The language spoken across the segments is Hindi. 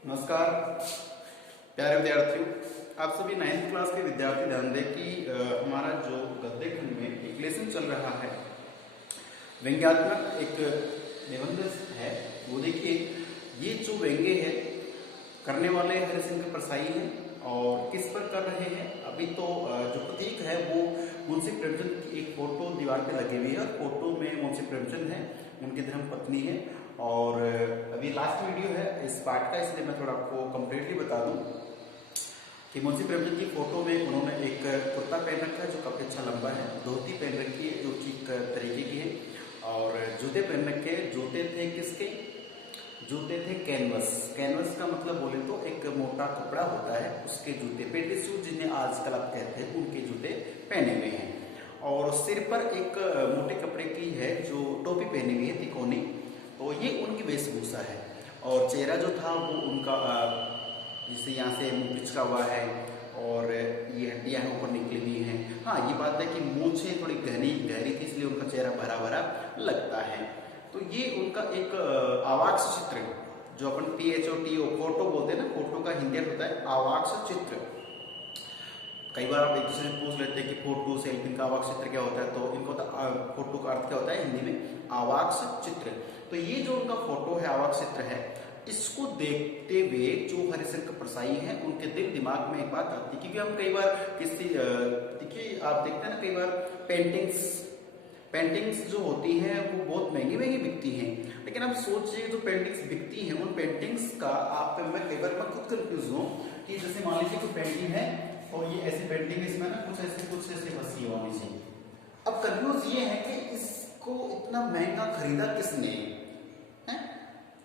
नमस्कार प्यारे विद्यार्थियों, आप सभी 9th क्लास के विद्यार्थी ध्यान दें कि हमारा जो गद्य खंड में एक लेसन चल रहा है, व्यंग्यात्मक एक निबंध है। वो देखिए, ये जो व्यंग्य है करने वाले हरिसिंह परसाई हैं और किस पर कर रहे हैं। अभी तो जो प्रतीक है वो मुंशी प्रेमचंद की एक फोटो दीवार पे लगी हुई है और फोटो में मुंशी प्रेमचंद है, उनकी धर्म पत्नी है। और अभी लास्ट वीडियो है इस पार्ट का, इसलिए मैं थोड़ा आपको कंप्लीटली बता दूं कि मुंशी प्रेमचंद की फोटो में उन्होंने एक कुर्ता पहन रखा है जो काफी अच्छा लंबा है, धोती पहन रखी है जो ठीक तरीके की है, और जूते पहन रखे। जूते थे किसके? जूते थे कैनवस। कैनवस का मतलब बोले तो एक मोटा कपड़ा होता है, उसके जूते, पेटी शूज जिन्हें आजकल आप कहते हैं, उनके जूते पहने हुए हैं। और सिर पर एक मोटे कपड़े की है जो टोपी पहनी हुई है तिकोनी, तो ये उनकी वेशभूषा है। और चेहरा जो था वो उनका जैसे यहाँ से मुंह पिचका हुआ है और ये हड्डियां ऊपर निकली हुई हैं। हाँ, ये बात है कि मूछें थोड़ी गहरी थी, इसलिए उनका चेहरा भरा भरा लगता है। तो ये उनका एक आवाक्ष चित्र, जो अपन PHOTO फोटो बोलते हैं ना, फोटो का हिंदी होता है आवाक्ष चित्र। कई बार आप एक दूसरे से पूछ लेते हैं कि फोटो से इनका आवाक्ष चित्र क्या होता है, तो इनको फोटो का अर्थ क्या होता है हिंदी में? आवाक्ष चित्र। तो ये जो उनका फोटो है, आवाक्ष चित्र है, इसको देखते हुए जो हरिशंकर परसाई हैं उनके दिल दिमाग में एक बात आती है। क्योंकि हम कई बार किसी देखिए, आप देखते हैं ना, कई बार पेंटिंग्स जो होती हैं वो बहुत महंगी बिकती हैं। लेकिन आप सोचिए, जो पेंटिंग्स बिकती हैं उन पेंटिंग्स का मैं कई बार खुद कंफ्यूज हूँ कि जैसे मान लीजिए कोई पेंटिंग है और ये ऐसी पेंटिंग है, इसमें ना कुछ ऐसे हंसी होनी चाहिए। अब कंफ्यूज ये है कि इसको इतना महंगा खरीदा किसने है?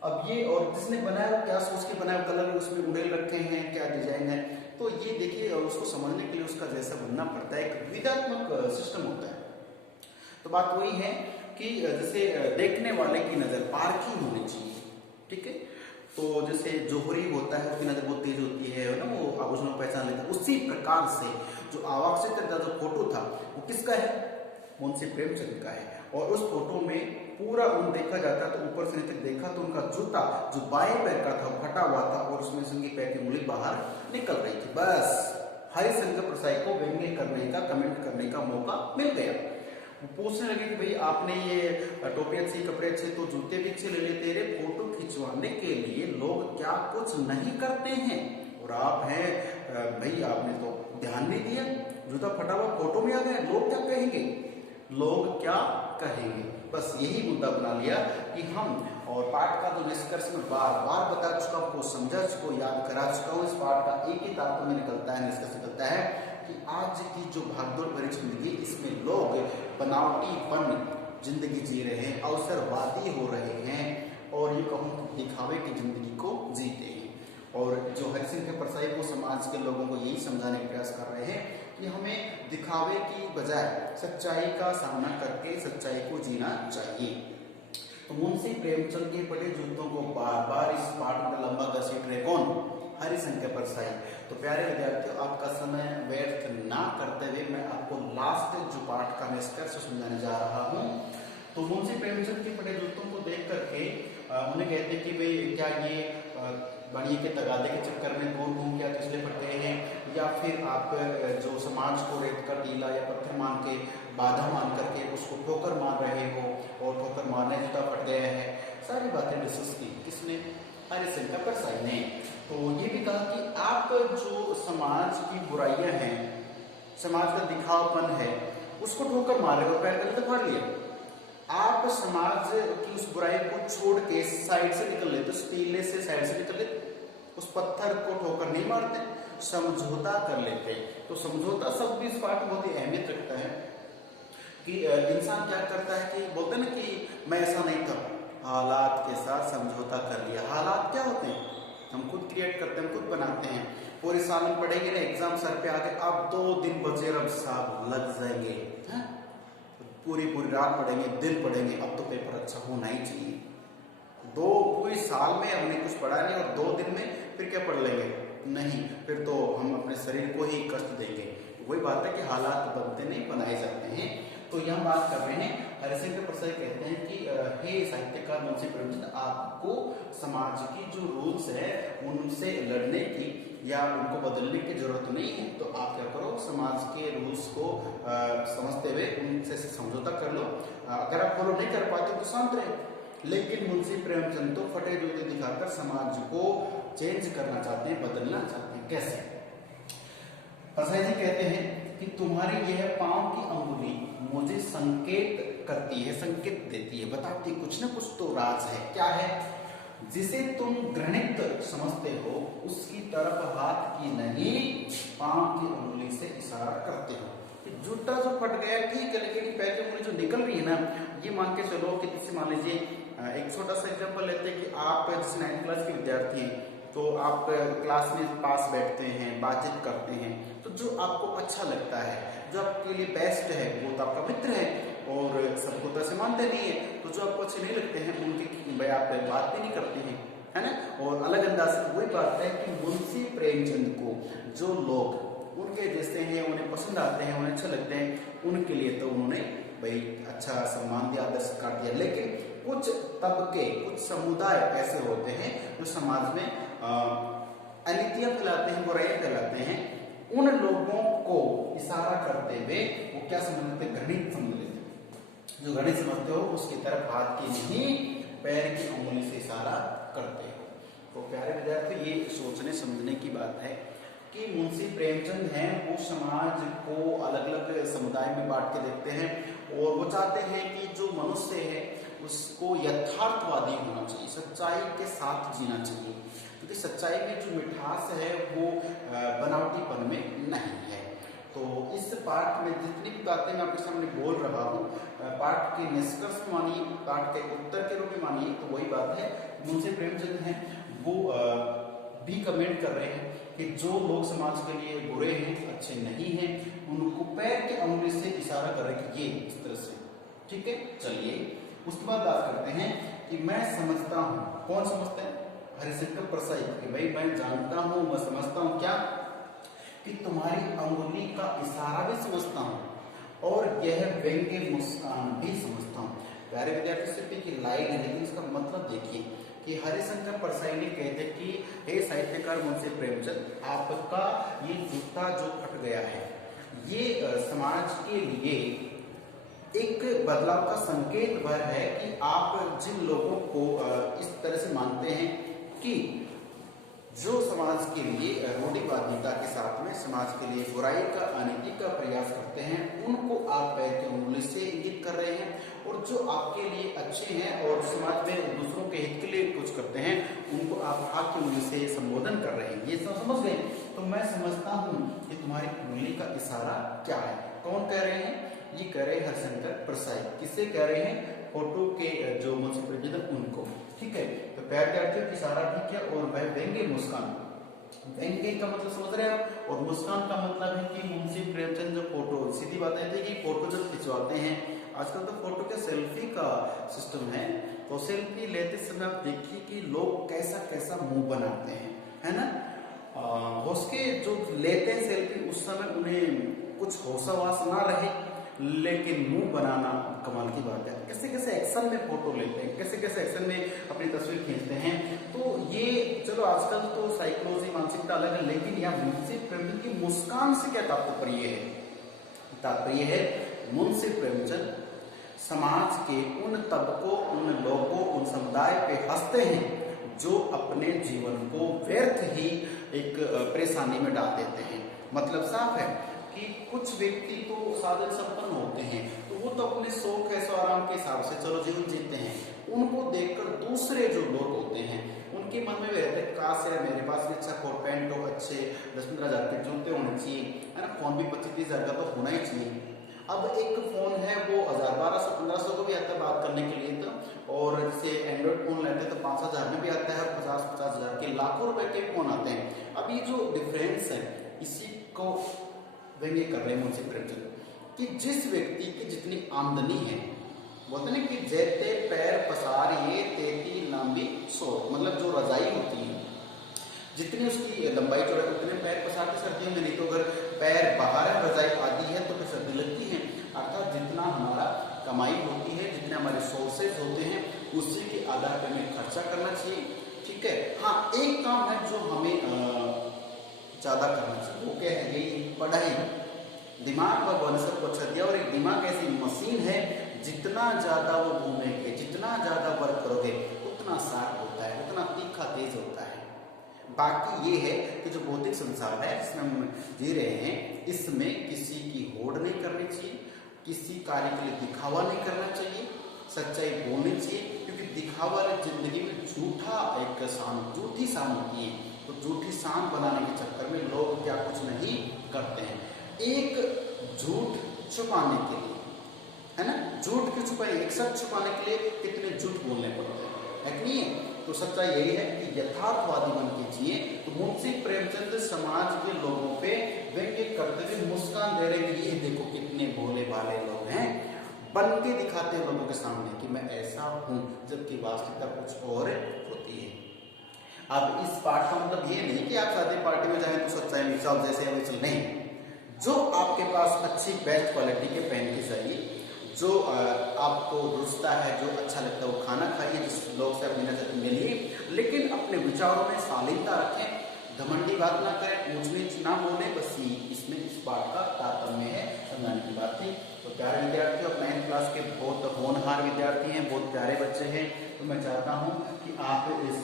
अब ये, और जिसने बनाया क्या सोच के बनाया, कलर उसमें उड़ेल रखे हैं, क्या डिजाइन है। तो ये देखिए, उसको समझने के लिए उसका जैसा बनना पड़ता है, एक विधात्मक सिस्टम होता है। तो बात वही है कि जैसे देखने वाले की नजर पारखी होनी चाहिए, ठीक है। तो जैसे जोहरी होता है, उसकी नजर बहुत तेज होती है ना, वो आभूषणों को पहचान लेता है। उसी प्रकार से जो आवाक्ष चित्र का जो फोटो था वो किसका है? मुंशी प्रेमचंद का है। और उस फोटो में पूरा उन देखा जाता है तो ऊपर से नीचे देखा तो उनका जूता जो बाएं पैर का था फटा हुआ था और उसमें से उनकी पैर की उंगली बाहर निकल रही थी। बस हरिशंकर परसाई को व्यंग्य करने का, कमेंट करने का मौका मिल गया। वो पूछने लगे कि भाई आपने ये टोपी अच्छी, कपड़े अच्छे, तो जूते भी अच्छे ले लेते रे, फोटो खिंचवाने के लिए लोग क्या कुछ नहीं करते हैं? और आप हैं भाई, आपने तो ध्यान नहीं दिया, जूता फटा हुआ फोटो में आ गया, लोग क्या कहेंगे? लोग क्या कहेंगे? बस यही मुद्दा बना लिया कि हम, और पाठ का जो निष्कर्ष में बार बार बता चुका हूं, समझा चुका हूं, याद करा चुका हूं, इस पाठ का एक ही तात्पर्य निकलता है, निष्कर्ष निकलता है कि आज की जो भागदौड़ भरी जिंदगी, इसमें लोग बनावटीपन जिंदगी जी रहे हैं, अवसरवादी हो रहे हैं और ये कहूँ दिखावे की जिंदगी को जीते हैं। और जो हरिशंकर परसाई वो समाज के लोगों को यही समझाने का प्रयास कर रहे हैं कि हमें दिखावे की बजाय सच्चाई का सामना करके सच्चाई को जीना चाहिए। तो मुंशी प्रेमचंद के पड़े जूतों को बार बार इस पाठ में लंबा घसीट रहे कौन? हरिशंकर परसाई। तो प्यारे विद्यार्थियों, आपका समय व्यर्थ ना करते हुए मैं आपको लास्ट जो पाठ का निष्कर्ष समझाने जा रहा हूँ। तो मुंशी प्रेमचंद के पड़े जूतों को देख करके उन्हें कहते कि भाई क्या ये बनिए के तगादे के चक्कर में दूर घूम के आप इसलिए पड़ते हैं, या फिर आप जो समाज को रेत का टीला या पत्थर मान के, बाधा मान करके उसको ठोकर मार रहे हो और ठोकर मारने जूता फट गया है। सारी बातें डिस्कस की किसने? हरिशंकर परसाई ने। तो ये भी कहा कि आप जो समाज की बुराइयां हैं, समाज का दिखावपन है, उसको ठोकर मार रहे हो, पैर तले तो फाड़ लिया। आप समाज की उस बुराई को छोड़ के साइड से निकल लेते, उस टीले से साइड से निकल लेते, उस पत्थर को ठोकर नहीं मारते, समझौता कर लेते। तो समझौता शब्द भी इस पाठ में बहुत ही अहमियत रखता है कि इंसान क्या करता है कि बोलते ना कि मैं ऐसा नहीं था, हालात के साथ समझौता कर लिया। हालात क्या होते हैं? हम खुद क्रिएट करते हैं, खुद बनाते हैं। पूरे साल में पढ़ेंगे ना, एग्जाम सर पे आके अब 2 दिन बचे, अब साहब लग जाएंगे, पूरी रात पढ़ेंगे, दिन पढ़ेंगे, अब तो पेपर अच्छा होना ही चाहिए। पूरे साल में हमने कुछ पढ़ा नहीं और 2 दिन में फिर क्या पढ़ लेंगे? नहीं, फिर तो हम अपने शरीर को ही कष्ट देंगे। वही बात है कि हालात बनते नहीं, बनाए जाते हैं। तो तो यहाँ बात कर रहे हैं हरिशंकर प्रसाद कहते हैं कि हे साहित्यकार मुंशी प्रेमचंद, आपको समाज की जो रूल्स है उनसे लड़ने की या उनको बदलने की जरूरत नहीं है। तो आप क्या करो, समाज के रूल्स को समझते हुए उनसे समझौता कर लो। अगर आप फॉलो नहीं कर पाते तो शांत रहे। लेकिन मुंशी प्रेमचंद तो फटे जूते दिखाकर समाज को चेंज करना चाहते हैं, बदलना चाहते हैं। कैसे? प्रसाद जी कहते हैं कि तुम्हारी यह पांव की अंगुली मुझे संकेत करती है, संकेत देती है, बताती है कुछ ना कुछ तो राज है। क्या है? जिसे तुम घृणित समझते हो उसकी तरफ हाथ की नहीं पांव की अंगुली से इशारा करते हो। जूता जो फट गया ठीक है, लेकिन पैर की अंगुली जो निकल रही है ना, ये मान के चलो कि जैसे मान लीजिए एक छोटा सा एग्जांपल लेते हैं कि आप जैसे 9th क्लास के विद्यार्थी हैं, तो आप क्लास में पास बैठते हैं, बातचीत करते हैं, तो जो आपको अच्छा लगता है, जो आपके लिए बेस्ट है, वो तो आपका मित्र है और सबको तो ऐसे मानते नहीं है। तो जो आपको अच्छे नहीं लगते हैं उनकी भाई आप बात भी नहीं करते हैं, है ना। और अलग अंदाज से वही बात है कि मुंशी प्रेमचंद को जो लोग उनके जैसे हैं, उन्हें पसंद आते हैं, उन्हें अच्छे लगते हैं, उनके लिए तो उन्होंने भाई अच्छा सम्मान दिया, आदर्श कर दिया। लेकिन कुछ तबके, कुछ समुदाय ऐसे होते हैं जो समाज में अनितियां फैलाते हैं, बुराइयां फैलाते हैं। उन लोगों को इशारा करते हुए वो क्या समझते हैं? घृणित समझ लेते हैं। जो घृणित समझते हो उसकी तरफ हाथ की नहीं पैर की उंगली से इशारा करते हो। तो प्यारे विद्यार्थी, ये सोचने समझने की बात है कि मुंशी प्रेमचंद हैं वो समाज को अलग अलग समुदाय में बांट के देखते हैं और वो चाहते हैं कि जो मनुष्य है उसको यथार्थवादी होना चाहिए, सच्चाई के साथ जीना चाहिए, क्योंकि सच्चाई में जो मिठास है वो बनावटीपन में नहीं है। तो इस पाठ में जितनी भी बातें मैं आपके सामने बोल रहा हूँ, पाठ के निष्कर्ष मानिए, पाठ के उत्तर के रूप में मानिए, तो वही बात है। मुंशी प्रेमचंद हैं वो भी कमेंट कर रहे हैं कि जो लोग समाज के लिए बुरे हैं, अच्छे नहीं हैं, उनको पैर की अंगुली से इशारा कर रहे हैं कि ये इस तरह से, ठीक है। चलिए उसके बाद बात करते हैं कि मैं समझता हूँ। कौन समझता है? हरिशंकर प्रसाद कि भाई मैं जानता हूँ, मैं समझता हूँ क्या कि तुम्हारी अंगुली का इशारा भी समझता हूँ और यह व्यंग्य मुस्कान भी समझता हूँ। प्यारे विद्यार्थी, सिर्फ की लाइन है लेकिन इसका मतलब देखिए कि हरिशंकर प्रसाद ने कहते कि हे साहित्यकार मुंशी प्रेमचंद, आपका ये जूता जो फट गया है ये समाज के लिए एक बदलाव का संकेत भर है कि आप जिन लोगों को इस तरह से मानते हैं कि जो समाज के लिए रूढ़िवादिता के साथ में समाज के लिए बुराई का, अनैतिक का प्रयास करते हैं, उनको आप पैर की उंगली से इंगित कर रहे हैं। और जो आपके लिए अच्छे हैं और समाज में दूसरों के हित के लिए कुछ करते हैं, उनको आप हाथ की उंगली से संबोधन कर रहे हैं। ये सब समझ गए? तो मैं समझता हूँ कि तुम्हारी उंगली का इशारा क्या है। कौन कह रहे हैं? ये कह रहे हैं हरिशंकर प्रसाद। किससे कह रहे हैं? फोटो के जो मुंशी प्रेमचंद उनको, ठीक है। तो पैर के अर्थ इशारा ठीक है। और वह व्यंग्य मुस्कान, व्यंग्य का मतलब समझ रहे हैं आप, और मुस्कान का मतलब है कि मुंशी प्रेमचंद जो फोटो, सीधी बात है कि फोटो जब खिंचवाते हैं, आजकल तो फोटो के सेल्फी का सिस्टम है, तो सेल्फी लेते समय आप देखिए कि लोग कैसा कैसा मुंह बनाते हैं, है ना। उसके जो लेते हैं सेल्फी उस समय उन्हें कुछ होशावास ना रहे, लेकिन मुंह बनाना कमाल की बात है। कैसे कैसे एक्शन में फोटो लेते हैं, कैसे कैसे एक्शन में अपनी तस्वीर खींचते हैं। तो ये चलो आजकल तो साइकोलॉजी, मानसिकता अलग है, लेकिन यहाँ मुंशी प्रेमचंद की मुस्कान से क्या तात्पर्य है? तात्पर्य है मुंशी प्रेमचंद समाज के उन तबकों, उन लोगों, उन समुदाय पे हंसते हैं जो अपने जीवन को व्यर्थ ही एक परेशानी में डाल देते हैं। मतलब साफ है कि कुछ व्यक्ति तो साधन संपन्न होते हैं, तो वो तो अपने शौक है, आराम के हिसाब से चलो जीवन जीते हैं। उनको देखकर दूसरे जो लोग होते हैं उनके मन में रहता है काश यार मेरे पास भी अच्छा कोट पैंट हो, अच्छे 10-15 हज़ार के जूते होने चाहिए, है ना। फोन भी 25-30 हज़ार का तो होना ही चाहिए। अब एक फोन है वो 1000, 1200, 1500 को भी आता है बात करने के लिए, तो और जैसे एंड्रॉइड फोन लेते हैं तो 5-7 हज़ार में भी आता है, 50-50 हज़ार के, लाखों रुपए के फोन आते हैं। अब ये जो डिफरेंस है इसी को व्यंग्य कर रहे हैं मुंशी प्रेमचंद कि जिस व्यक्ति की जितनी आमदनी है, बोलते ना कि जैते पैर पसारिए तेती लंबी सोच, मतलब जो रजाई होती है जितनी उसकी लंबाई चौड़ाई उतने पैर पसार के सर्दियों में, नहीं तो अगर पैर बाहर है, रजाई आदि है तो फिर सर्दी लगती है। अर्थात जितना हमारा कमाई होती है, जितने हमारे सोर्सेज होते हैं, उसी के आधार पर हमें खर्चा करना चाहिए। ठीक है। हाँ, एक काम है जो हमें ज्यादा करना चाहिए, वो क्या है, यही पढ़ाई। दिमाग भगवान ने सबको अच्छा दिया, और एक दिमाग ऐसी मशीन है, जितना ज्यादा वो घूमेंगे, जितना ज्यादा वर्क करोगे, उतना शार्प होता है, उतना तीखा तेज होता है। बाकी ये है कि जो भौतिक संसार है जिसमें हम जी रहे हैं, इसमें किसी की होड़ नहीं करनी चाहिए, किसी कार्य के लिए दिखावा नहीं करना चाहिए, सच्चाई बोलनी चाहिए, क्योंकि दिखावा जिंदगी में झूठा एक शान, झूठी शान होती है। तो झूठी शान बनाने के चक्कर में लोग क्या कुछ नहीं करते हैं। एक झूठ छुपाने के लिए, है ना, झूठ क्यों छुपाए, एक सच छुपाने के लिए कितने झूठ बोलने पड़ते हैं, है कि नहीं है। तो सच्चाई यही है कि यथार्थवादी बन के जिए। तो मुंशी प्रेमचंद समाज के लोगों पे व्यंग्य करते हुए मुस्कान दे रहे हैं, ये देखो कितने भोले भाले लोग हैं, बन के दिखाते हैं लोगों के सामने कि मैं ऐसा हूं, जबकि वास्तविकता कुछ और होती है। अब इस पाठ का मतलब ये नहीं कि आप शादी पार्टी में जाएं तो सच्चाई मिसाल जैसे वैसे नहीं, जो आपके पास अच्छी बेस्ट क्वालिटी के पेन की चाहिए, जो आपको रुचता है, जो अच्छा लगता है वो खाना खाइए, जिस लोग से आप मिलना चाहते मिलिए, लेकिन अपने विचारों में शालीनता रखें, घमंडी बात ना करें, ऊंच नीच ना बोले। बस इसमें इस पाठ का तारतम्य है, समझाने की बात थी। तो प्यारे विद्यार्थियों, 9th क्लास के बहुत होनहार विद्यार्थी हैं, बहुत प्यारे बच्चे हैं, तो मैं चाहता हूँ कि आप इस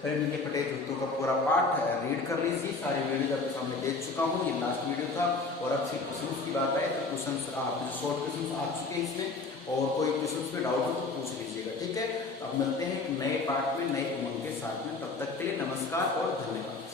प्रेम के पटे जूतों का पूरा पाठ रीड कर लीजिए। सारी वीडियो आपके सामने दे चुका हूँ, ये लास्ट वीडियो था। और अब से क्वेश्चन की बात है तो क्वेश्चन आप शॉर्ट क्वेश्चन आ चुके हैं इसमें, और कोई क्वेश्चन पे डाउट हो तो पूछ लीजिएगा। ठीक है, अब मिलते हैं नए पाठ में नए उमंग के साथ में, तब तक के लिए नमस्कार और धन्यवाद।